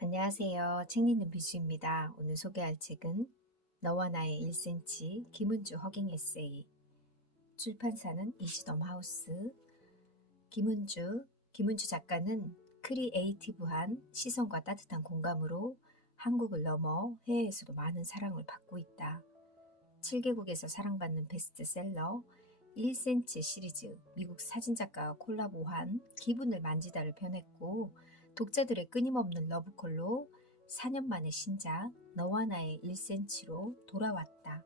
안녕하세요. 책 읽는 비주입니다. 오늘 소개할 책은 너와 나의 1cm 김은주 허깅 에세이. 출판사는 이시덤 하우스. 김은주 작가는 크리에이티브한 시선과 따뜻한 공감으로 한국을 넘어 해외에서도 많은 사랑을 받고 있다. 7개국에서 사랑받는 베스트셀러 1cm 시리즈, 미국 사진작가와 콜라보한 기분을 만지다를 펴냈고 독자들의 끊임없는 러브콜로 4년 만에 신작 너와 나의 1cm로 돌아왔다.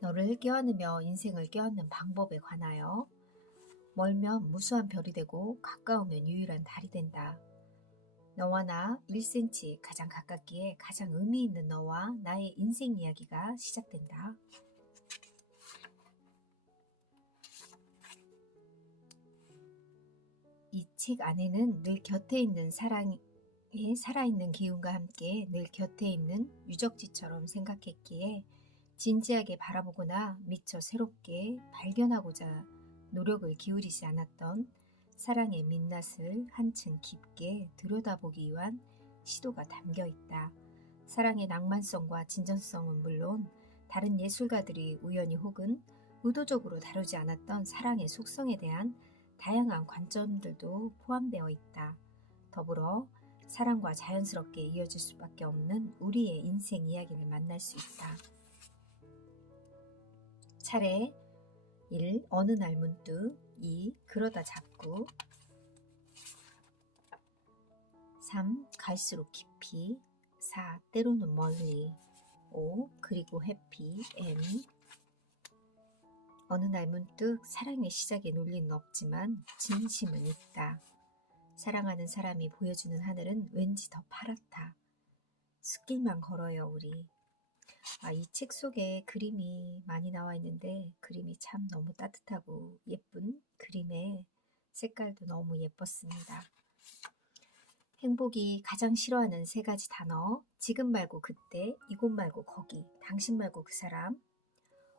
너를 껴안으며 인생을 껴안는 방법에 관하여 멀면 무수한 별이 되고 가까우면 유일한 달이 된다. 너와 나 1cm 가장 가깝기에 가장 의미 있는 너와 나의 인생 이야기가 시작된다. 이 책 안에는 늘 곁에 있는 사랑의 살아있는 기운과 함께 늘 곁에 있는 유적지처럼 생각했기에 진지하게 바라보거나 미처 새롭게 발견하고자 노력을 기울이지 않았던 사랑의 민낯을 한층 깊게 들여다보기 위한 시도가 담겨 있다. 사랑의 낭만성과 진전성은 물론 다른 예술가들이 우연히 혹은 의도적으로 다루지 않았던 사랑의 속성에 대한 다양한 관점들도 포함되어 있다. 더불어 사랑과 자연스럽게 이어질 수밖에 없는 우리의 인생 이야기를 만날 수 있다. 차례 1. 어느 날 문득 2. 그러다 자꾸 3. 갈수록 깊이 4. 때로는 멀리 5. 그리고 해피 M. 어느 날 문득 사랑의 시작에 논리는 없지만 진심은 있다. 사랑하는 사람이 보여주는 하늘은 왠지 더 파랗다. 숲길만 걸어요 우리. 이 책 속에 그림이 많이 나와 있는데 그림이 참 너무 따뜻하고 예쁜 그림의 색깔도 너무 예뻤습니다. 행복이 가장 싫어하는 3가지 단어. 지금 말고 그때, 이곳 말고 거기, 당신 말고 그 사람.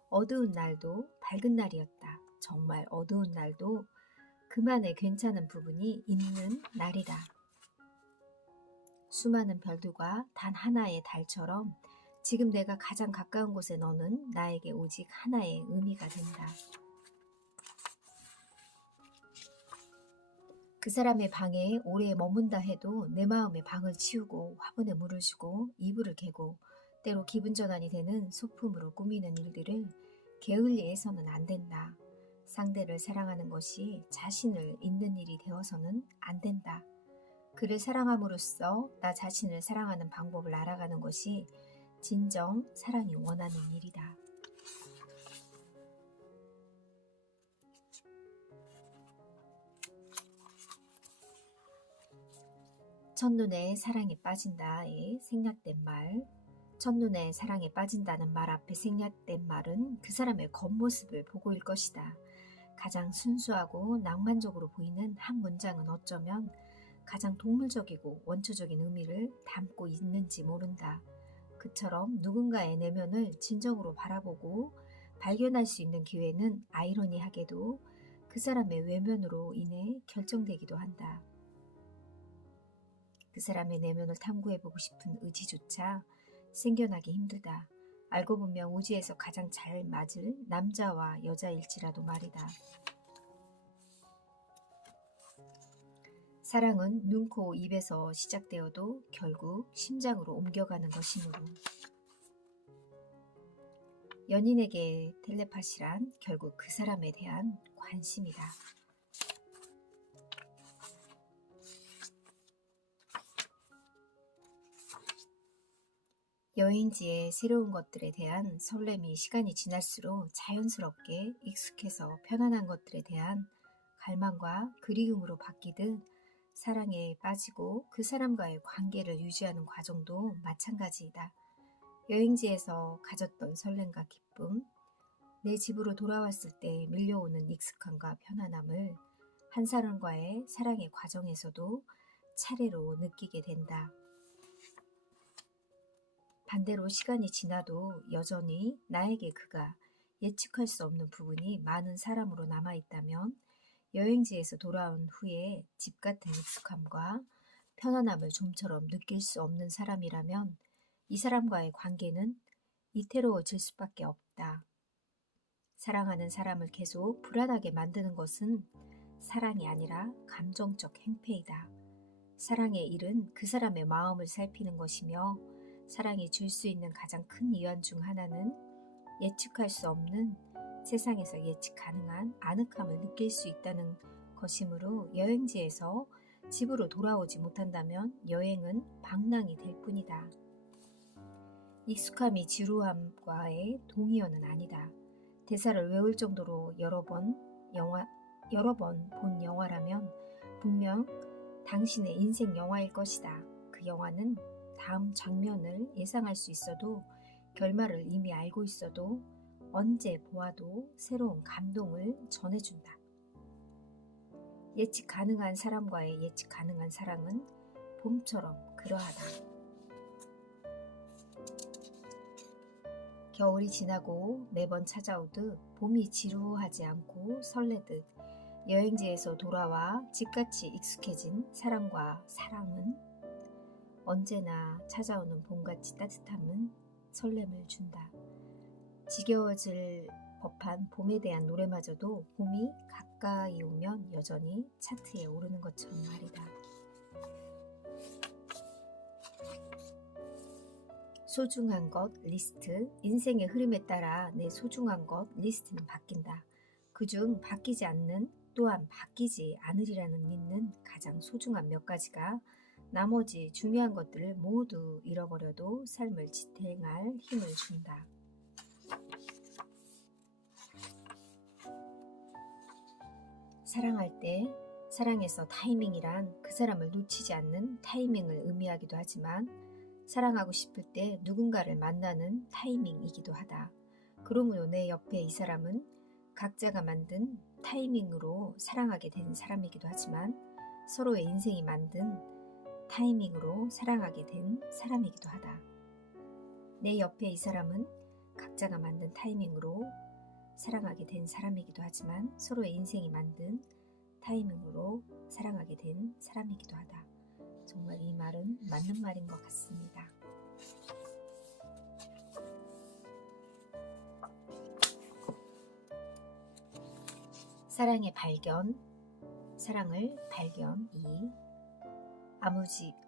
어두운 날도 밝은 날이었다. 정말 어두운 날도 그만의 괜찮은 부분이 있는 날이다. 수많은 별들과 단 하나의 달처럼 지금 내가 가장 가까운 곳에 너는 나에게 오직 하나의 의미가 된다. 그 사람의 방에 오래 머문다 해도 내 마음의 방을 치우고 화분에 물을 주고 이불을 개고 때로 기분 전환이 되는 소품으로 꾸미는 일들을 게을리해서는 안 된다. 상대를 사랑하는 것이 자신을 잊는 일이 되어서는 안 된다. 그를 사랑함으로써 나 자신을 사랑하는 방법을 알아가는 것이 진정 사랑이 원하는 일이다. 첫눈에 사랑에 빠진다에 생략된 말. 첫눈에 사랑에 빠진다는 말 앞에 생략된 말은 그 사람의 겉모습을 보고일 것이다. 가장 순수하고 낭만적으로 보이는 한 문장은 어쩌면 가장 동물적이고 원초적인 의미를 담고 있는지 모른다. 그처럼 누군가의 내면을 진정으로 바라보고 발견할 수 있는 기회는 아이러니하게도 그 사람의 외면으로 인해 결정되기도 한다. 그 사람의 내면을 탐구해보고 싶은 의지조차 생겨나기 힘들다. 알고 보면 우주에서 가장 잘 맞을 남자와 여자일지라도 말이다. 사랑은 눈, 코, 입에서 시작되어도 결국 심장으로 옮겨가는 것이므로. 연인에게 텔레파시란 결국 그 사람에 대한 관심이다. 여행지의 새로운 것들에 대한 설렘이 시간이 지날수록 자연스럽게 익숙해서 편안한 것들에 대한 갈망과 그리움으로 바뀌듯 사랑에 빠지고 그 사람과의 관계를 유지하는 과정도 마찬가지이다. 여행지에서 가졌던 설렘과 기쁨, 내 집으로 돌아왔을 때 밀려오는 익숙함과 편안함을 한 사람과의 사랑의 과정에서도 차례로 느끼게 된다. 반대로 시간이 지나도 여전히 나에게 그가 예측할 수 없는 부분이 많은 사람으로 남아있다면 여행지에서 돌아온 후에 집 같은 익숙함과 편안함을 좀처럼 느낄 수 없는 사람이라면 이 사람과의 관계는 이태로워질 수밖에 없다. 사랑하는 사람을 계속 불안하게 만드는 것은 사랑이 아니라 감정적 행패이다. 사랑의 일은 그 사람의 마음을 살피는 것이며 사랑이 줄 수 있는 가장 큰 위안 중 하나는 예측할 수 없는 세상에서 예측 가능한 아늑함을 느낄 수 있다는 것이므로 여행지에서 집으로 돌아오지 못한다면 여행은 방랑이 될 뿐이다. 익숙함이 지루함과의 동의어는 아니다. 대사를 외울 정도로 여러 번 본 영화라면 분명 당신의 인생 영화일 것이다. 그 영화는 다음 장면을 예상할 수 있어도 결말을 이미 알고 있어도 언제 보아도 새로운 감동을 전해준다. 예측 가능한 사람과의 예측 가능한 사랑은 봄처럼 그러하다. 겨울이 지나고 매번 찾아오듯 봄이 지루하지 않고 설레듯 여행지에서 돌아와 집같이 익숙해진 사랑과 사랑은 언제나 찾아오는 봄같이 따뜻함은 설렘을 준다. 지겨워질 법한 봄에 대한 노래마저도 봄이 가까이 오면 여전히 차트에 오르는 것처럼 말이다. 소중한 것 리스트. 인생의 흐름에 따라 내 소중한 것 리스트는 바뀐다. 그중 바뀌지 않는 또한 바뀌지 않으리라는 믿는 가장 소중한 몇 가지가 나머지 중요한 것들을 모두 잃어버려도 삶을 지탱할 힘을 준다. 사랑할 때 사랑에서 타이밍이란 그 사람을 놓치지 않는 타이밍을 의미하기도 하지만 사랑하고 싶을 때 누군가를 만나는 타이밍이기도 하다. 그러므로 내 옆에 이 사람은 각자가 만든 타이밍으로 사랑하게 된 사람이기도 하지만 서로의 인생이 만든 타이밍으로 사랑하게 된 사람이기도 하다. 내 옆에 이 사람은 각자가 만든 타이밍으로 사랑하게 된 사람이기도 하지만 서로의 인생이 만든 타이밍으로 사랑하게 된 사람이기도 하다. 정말 이 말은 맞는 말인 것 같습니다. 사랑의 발견, 사랑을 발견 2.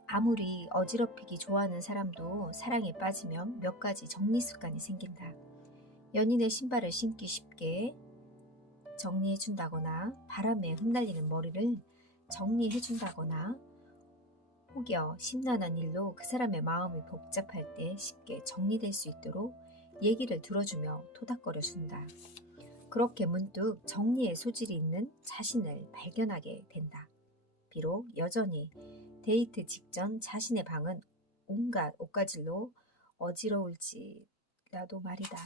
아무리 어지럽히기 좋아하는 사람도 사랑에 빠지면 몇 가지 정리 습관이 생긴다. 연인의 신발을 신기 쉽게 정리해준다거나 바람에 흩날리는 머리를 정리해준다거나 혹여 심란한 일로 그 사람의 마음이 복잡할 때 쉽게 정리될 수 있도록 얘기를 들어주며 토닥거려준다. 그렇게 문득 정리의 소질이 있는 자신을 발견하게 된다. 비록 여전히 데이트 직전 자신의 방은 온갖 옷가질로 어지러울지라도 말이다.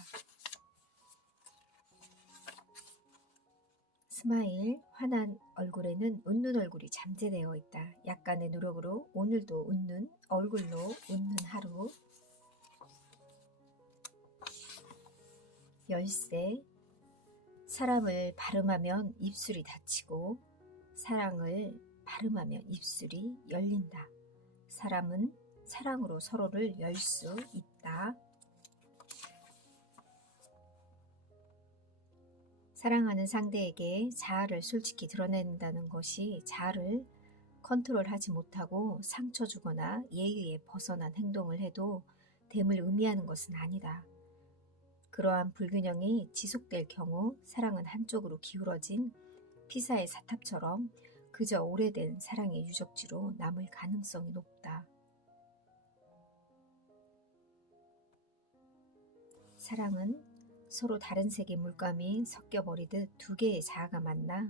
스마일, 환한 얼굴에는 웃는 얼굴이 잠재되어 있다. 약간의 노력으로 오늘도 웃는 얼굴로 웃는 하루. 열쇠, 사람을 발음하면 입술이 닫히고 사랑을 발음하면 입술이 열린다. 사람은 사랑으로 서로를 열 수 있다. 사랑하는 상대에게 자아를 솔직히 드러낸다는 것이 자아를 컨트롤하지 못하고 상처 주거나 예의에 벗어난 행동을 해도 됨을 의미하는 것은 아니다. 그러한 불균형이 지속될 경우 사랑은 한쪽으로 기울어진 피사의 사탑처럼 그저 오래된 사랑의 유적지로 남을 가능성이 높다. 사랑은 서로 다른 색의 물감이 섞여버리듯 두 개의 자아가 만나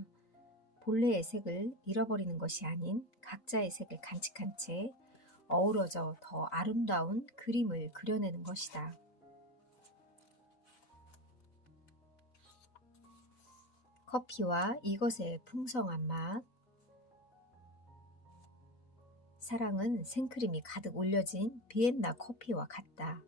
본래의 색을 잃어버리는 것이 아닌 각자의 색을 간직한 채 어우러져 더 아름다운 그림을 그려내는 것이다. 커피와 이것의 풍성한 맛. 사랑은 생크림이 가득 올려진 비엔나 커피와 같다.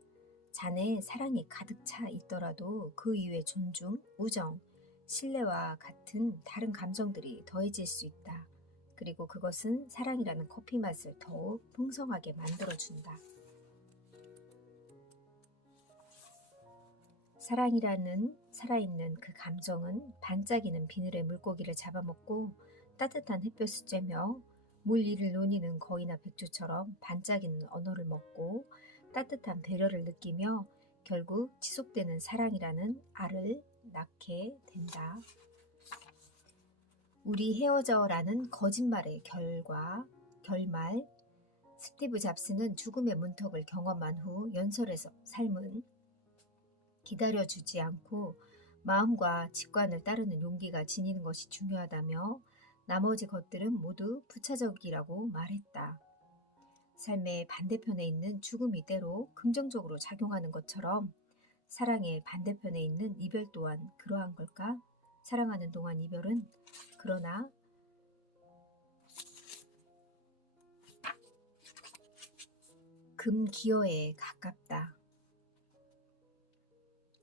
잔에 사랑이 가득 차 있더라도 그 위에 존중, 우정, 신뢰와 같은 다른 감정들이 더해질 수 있다. 그리고 그것은 사랑이라는 커피 맛을 더욱 풍성하게 만들어준다. 사랑이라는 살아있는 그 감정은 반짝이는 비늘의 물고기를 잡아먹고 따뜻한 햇볕을 쬐며 물 위를 논이는 거위나 백조처럼 반짝이는 언어를 먹고 따뜻한 배려를 느끼며 결국 지속되는 사랑이라는 알을 낳게 된다. 우리 헤어져라는 거짓말의 결말. 스티브 잡스는 죽음의 문턱을 경험한 후 연설에서 삶은 기다려주지 않고 마음과 직관을 따르는 용기가 지니는 것이 중요하다며 나머지 것들은 모두 부차적이라고 말했다. 삶의 반대편에 있는 죽음이 때로 긍정적으로 작용하는 것처럼 사랑의 반대편에 있는 이별 또한 그러한 걸까? 사랑하는 동안 이별은 그러나 금기어에 가깝다.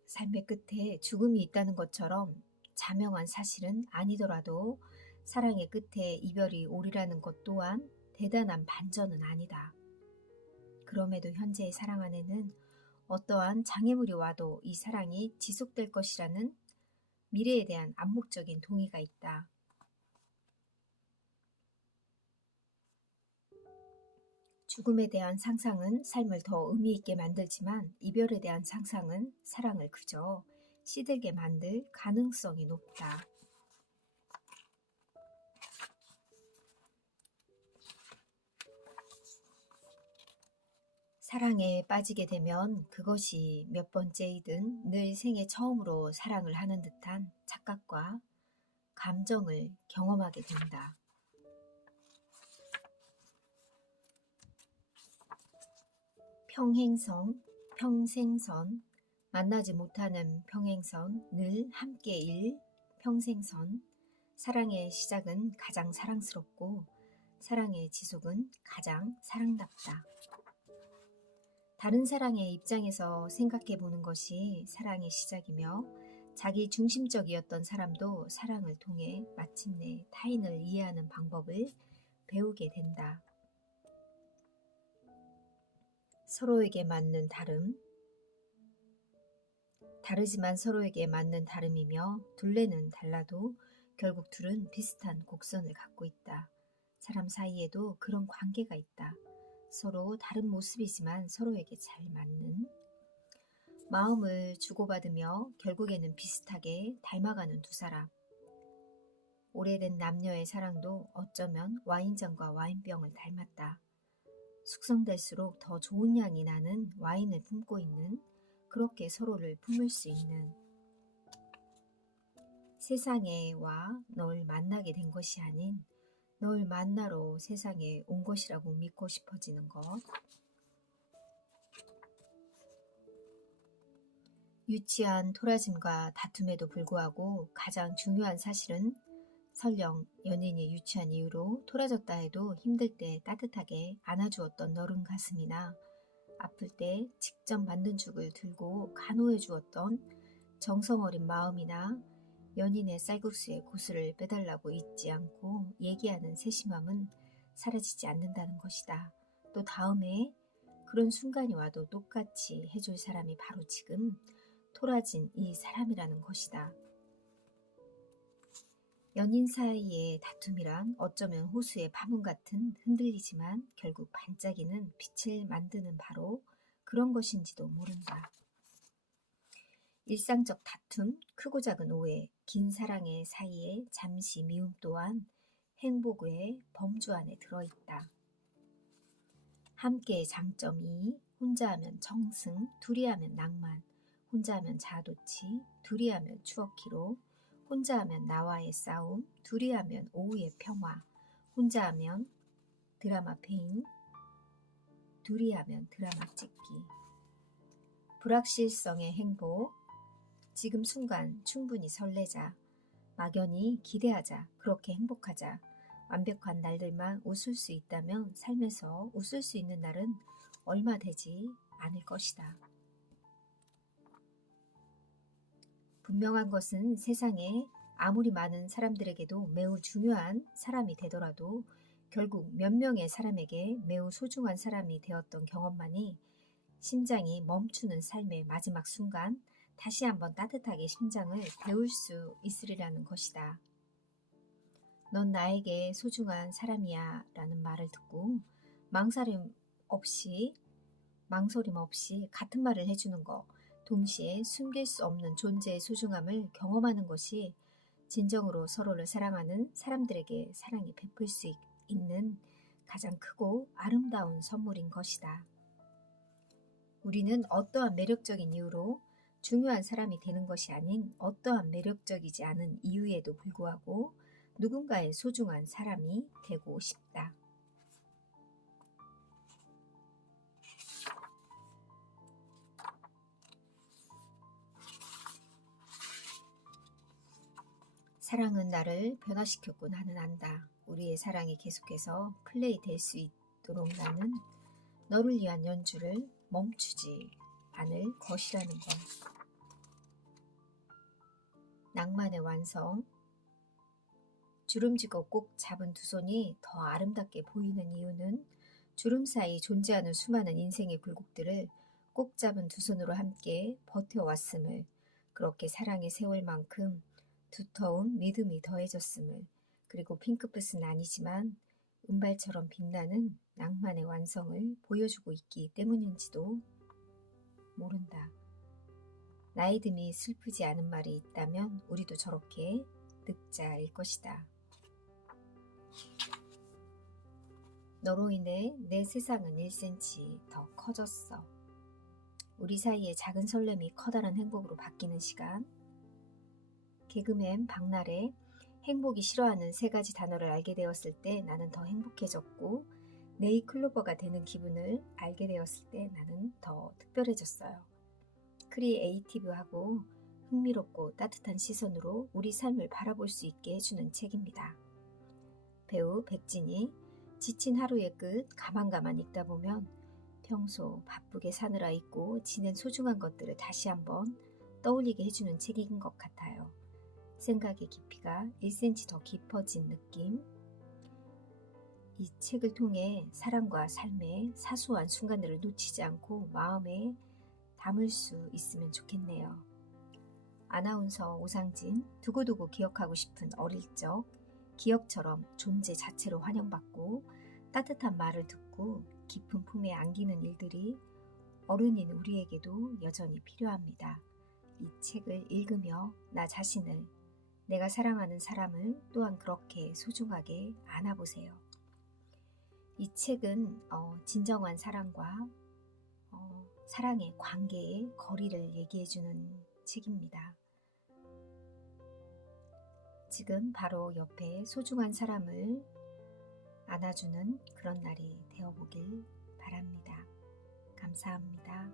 삶의 끝에 죽음이 있다는 것처럼 자명한 사실은 아니더라도 사랑의 끝에 이별이 오리라는 것 또한 대단한 반전은 아니다. 그럼에도 현재의 사랑 안에는 어떠한 장애물이 와도 이 사랑이 지속될 것이라는 미래에 대한 암묵적인 동의가 있다. 죽음에 대한 상상은 삶을 더 의미 있게 만들지만 이별에 대한 상상은 사랑을 그저 시들게 만들 가능성이 높다. 사랑에 빠지게 되면 그것이 몇 번째이든 늘 생애 처음으로 사랑을 하는 듯한 착각과 감정을 경험하게 된다. 평생선, 만나지 못하는 평행선, 늘 함께일 평생선. 사랑의 시작은 가장 사랑스럽고 사랑의 지속은 가장 사랑답다. 다른 사랑의 입장에서 생각해 보는 것이 사랑의 시작이며 자기 중심적이었던 사람도 사랑을 통해 마침내 타인을 이해하는 방법을 배우게 된다. 서로에게 맞는 다름. 다르지만 서로에게 맞는 다름이며 둘레는 달라도 결국 둘은 비슷한 곡선을 갖고 있다. 사람 사이에도 그런 관계가 있다. 서로 다른 모습이지만 서로에게 잘 맞는 마음을 주고받으며 결국에는 비슷하게 닮아가는 두 사람. 오래된 남녀의 사랑도 어쩌면 와인잔과 와인병을 닮았다. 숙성될수록 더 좋은 향이 나는 와인을 품고 있는, 그렇게 서로를 품을 수 있는. 세상에 와 널 만나게 된 것이 아닌 널 만나러 세상에 온 것이라고 믿고 싶어지는 것. 유치한 토라짐과 다툼에도 불구하고 가장 중요한 사실은 설령 연인이 유치한 이유로 토라졌다 해도 힘들 때 따뜻하게 안아주었던 너른 가슴이나 아플 때 직접 만든 죽을 들고 간호해 주었던 정성 어린 마음이나 연인의 쌀국수에 고수를 빼달라고 잊지 않고 얘기하는 세심함은 사라지지 않는다는 것이다. 또 다음에 그런 순간이 와도 똑같이 해줄 사람이 바로 지금 토라진 이 사람이라는 것이다. 연인 사이의 다툼이란 어쩌면 호수의 파문 같은 흔들리지만 결국 반짝이는 빛을 만드는 바로 그런 것인지도 모른다. 일상적 다툼, 크고 작은 오해, 긴 사랑의 사이에 잠시 미움 또한 행복의 범주 안에 들어있다. 함께의 장점 2, 혼자 하면 청승, 둘이 하면 낭만, 혼자 하면 자도치, 둘이 하면 추억히로, 혼자 하면 나와의 싸움, 둘이 하면 오후의 평화, 혼자 하면 드라마 페인, 둘이 하면 드라마 찍기. 불확실성의 행복. 지금 순간 충분히 설레자. 막연히 기대하자. 그렇게 행복하자. 완벽한 날들만 웃을 수 있다면 삶에서 웃을 수 있는 날은 얼마 되지 않을 것이다. 분명한 것은 세상에 아무리 많은 사람들에게도 매우 중요한 사람이 되더라도 결국 몇 명의 사람에게 매우 소중한 사람이 되었던 경험만이 심장이 멈추는 삶의 마지막 순간 다시 한번 따뜻하게 심장을 데울 수 있으리라는 것이다. 넌 나에게 소중한 사람이야 라는 말을 듣고 망설임 없이 같은 말을 해주는 것, 동시에 숨길 수 없는 존재의 소중함을 경험하는 것이 진정으로 서로를 사랑하는 사람들에게 사랑이 베풀 수 있는 가장 크고 아름다운 선물인 것이다. 우리는 어떠한 매력적인 이유로 중요한 사람이 되는 것이 아닌 어떠한 매력적이지 않은 이유에도 불구하고 누군가의 소중한 사람이 되고 싶다. 사랑은 나를 변화시켰고 나는 안다. 우리의 사랑이 계속해서 플레이 될 수 있도록 나는 너를 위한 연주를 멈추지 않을 것이라는 것. 낭만의 완성. 주름지고 꼭 잡은 두 손이 더 아름답게 보이는 이유는 주름 사이 존재하는 수많은 인생의 굴곡들을 꼭 잡은 두 손으로 함께 버텨왔음을, 그렇게 사랑의 세월만큼 두터운 믿음이 더해졌음을, 그리고 핑크빛은 아니지만 은발처럼 빛나는 낭만의 완성을 보여주고 있기 때문인지도 모른다. 나이 듦이 슬프지 않은 말이 있다면 우리도 저렇게 늙자일 것이다. 너로 인해 내 세상은 1cm 더 커졌어. 우리 사이의 작은 설렘이 커다란 행복으로 바뀌는 시간. 개그맨 박날의 행복이 싫어하는 3가지 단어를 알게 되었을 때 나는 더 행복해졌고, 네이클로버가 되는 기분을 알게 되었을 때 나는 더 특별해졌어요. 크리에이티브하고 흥미롭고 따뜻한 시선으로 우리 삶을 바라볼 수 있게 해주는 책입니다. 배우 백진이 지친 하루의 끝 가만가만 읽다 보면 평소 바쁘게 사느라 잊고 지낸 소중한 것들을 다시 한번 떠올리게 해주는 책인 것 같아요. 생각의 깊이가 1cm 더 깊어진 느낌. 이 책을 통해 사랑과 삶의 사소한 순간들을 놓치지 않고 마음에 담을 수 있으면 좋겠네요. 아나운서 오상진, 두고두고 기억하고 싶은 어릴 적, 기억처럼 존재 자체로 환영받고 따뜻한 말을 듣고 깊은 품에 안기는 일들이 어른인 우리에게도 여전히 필요합니다. 이 책을 읽으며 나 자신을, 내가 사랑하는 사람을 또한 그렇게 소중하게 안아보세요. 이 책은 진정한 사랑과 사랑의 관계의 거리를 얘기해주는 책입니다. 지금 바로 옆에 소중한 사람을 안아주는 그런 날이 되어보길 바랍니다. 감사합니다.